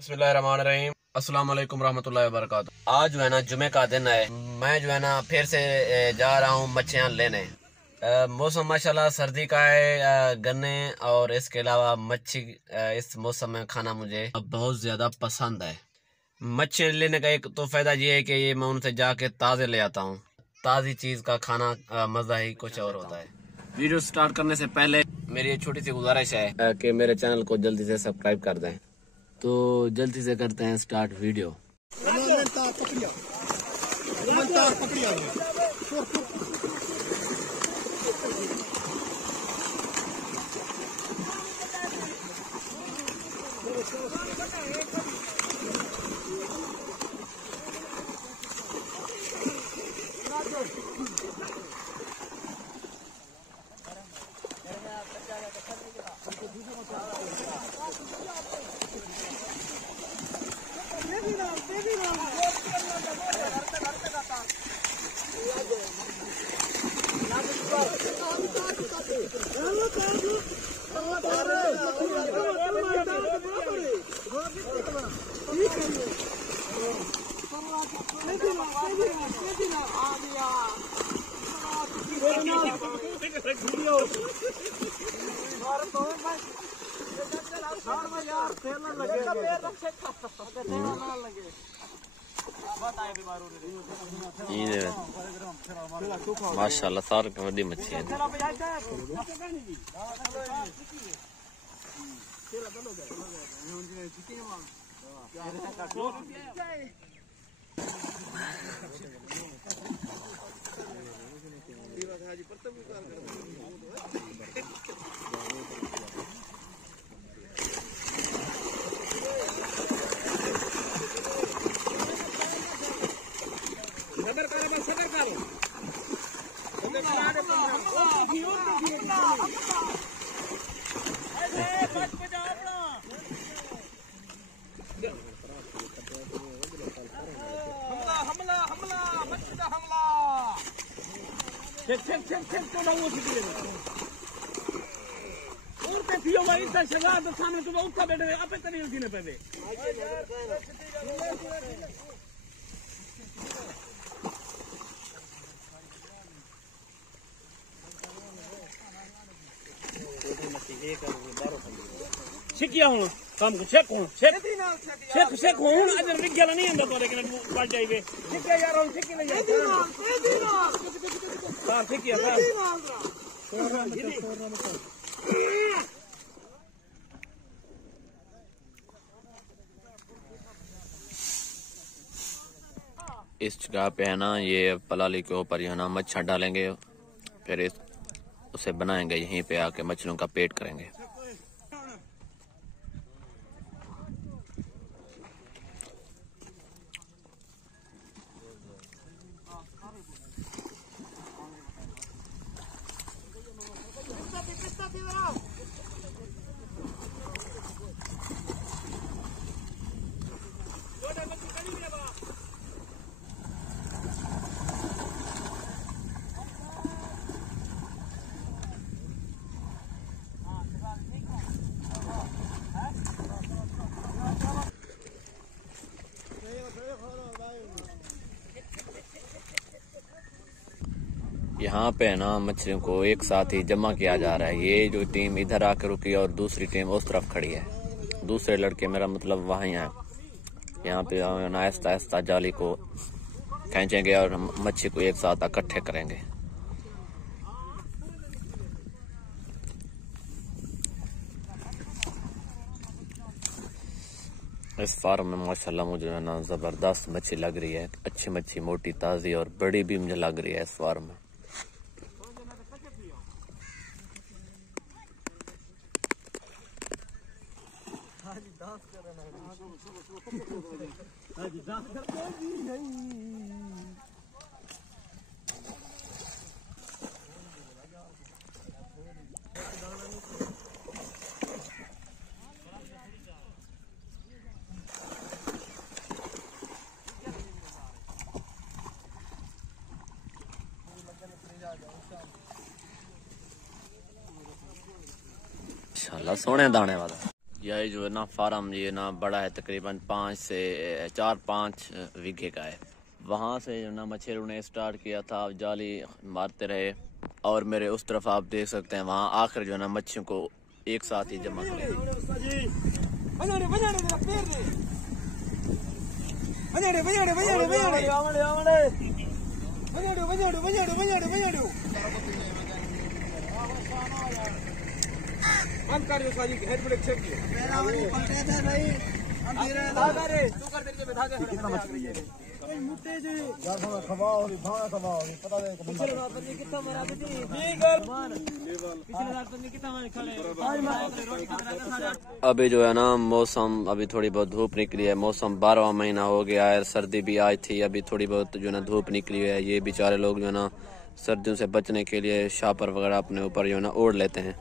बिस्मिल्लाहिर्रहमानिर्रहीम। अस्सलाम वालेकुम रहमतुल्लाहि व बरकातुहू। आज जो है ना जुमे का दिन है। मैं जो है ना फिर से जा रहा हूँ मच्छियाँ लेने। मौसम माशाल्लाह सर्दी का है। गन्ने और इसके अलावा मच्छी इस मौसम में खाना मुझे बहुत ज़्यादा पसंद है। मच्छी लेने का एक तो फ़ायदा ये है कि ये मैं उनसे जाके ताज़े ले आता हूँ। ताज़ी चीज़ का खाना मज़ा ही कुछ और होता है। वीडियो स्टार्ट करने से पहले मेरी एक छोटी सी गुजारिश है कि मेरे चैनल को जल्दी से सब्सक्राइब कर दें। तो जल्दी से करते हैं स्टार्ट वीडियो। माशाल्लाह सारे वड्डी मच्छी है। शिकिया हूं काम को चेक हूं चेक हूं अजर विज्ञान नहीं अंदर तो लेकिन पड़ जाइए शिकिया यार हम शिकी नहीं यार हां शिकिया हां इस जगह पे है ना ये पलाली के ऊपर है ना मच्छर डालेंगे, फिर उसे बनाएंगे, यहीं पे आके मछलियों का पेट करेंगे। यहाँ पे है ना मछलियों को एक साथ ही जमा किया जा रहा है। ये जो टीम इधर आकर रुकी और दूसरी टीम उस तरफ खड़ी है। दूसरे लड़के मेरा मतलब वहीं हैं। यहाँ पे आहिस्ता आहिस्ता जाली को खींचेंगे और हम मच्छी को एक साथ इकट्ठे करेंगे। इस फार्म में माशाल्लाह मुझे है ना जबरदस्त मच्छी लग रही है। अच्छी मच्छी, मोटी, ताज़ी और बड़ी भी मुझे लग रही है इस फार्म में। इंशाल्लाह सोने दाने वाला। यह जो है ना फार्म ये ना बड़ा है, तकरीबन 5 से 4-5 बीघे का है। वहाँ से जो ना मछलियों ने स्टार्ट किया था, जाली मारते रहे और मेरे उस तरफ आप देख सकते हैं वहाँ आखिर जो है ना मच्छियों को एक साथ ही जमा कर बंद कर दो सारी हेड ब्रेक चेक किए मेरा वाली पलटे थे भाई अंधेरे धागा रे तू कर दे के धागा कितना मछली है कोई मुट्टे जी यार थोड़ा खवाओ भागा खवाओ पता दे पिछले रात बंदी कितना मारा थी ठीक है पिछले रात बंदी कितना मारे खड़े आज मारे रोटी खा रहा था। अभी जो है ना मौसम, अभी थोड़ी बहुत धूप निकली है, मौसम 12वां महीना हो गया है, सर्दी भी आज थी, अभी थोड़ी बहुत जो है ना धूप निकली है। ये बेचारे लोग जो है ना सर्दियों से बचने के लिए शापर वगैरह अपने ऊपर जो है ना ओढ़ लेते हैं।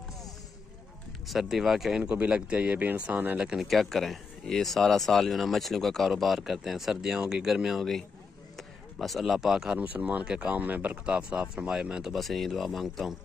सर्दी वाकई इनको भी लगती है, ये भी इंसान है, लेकिन क्या करें, ये सारा साल जो ना मछलियों का कारोबार करते हैं। सर्दियाँ हो गई, गर्मियाँ हो गई, बस अल्लाह पाक हर मुसलमान के काम में बरकत आफ़ फरमाए। मैं तो बस यही दुआ मांगता हूँ।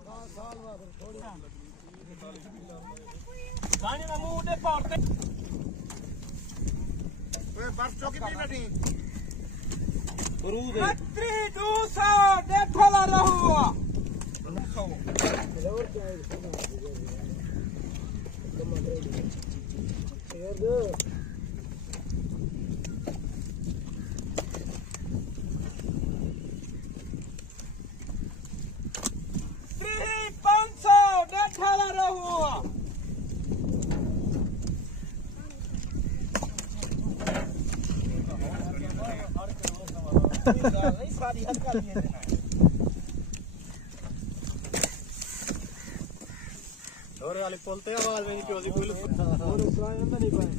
और वाले बोलते हैं आवाज में क्यों सी कोई और उसका नहीं पाए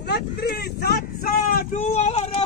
29 700 डू वाला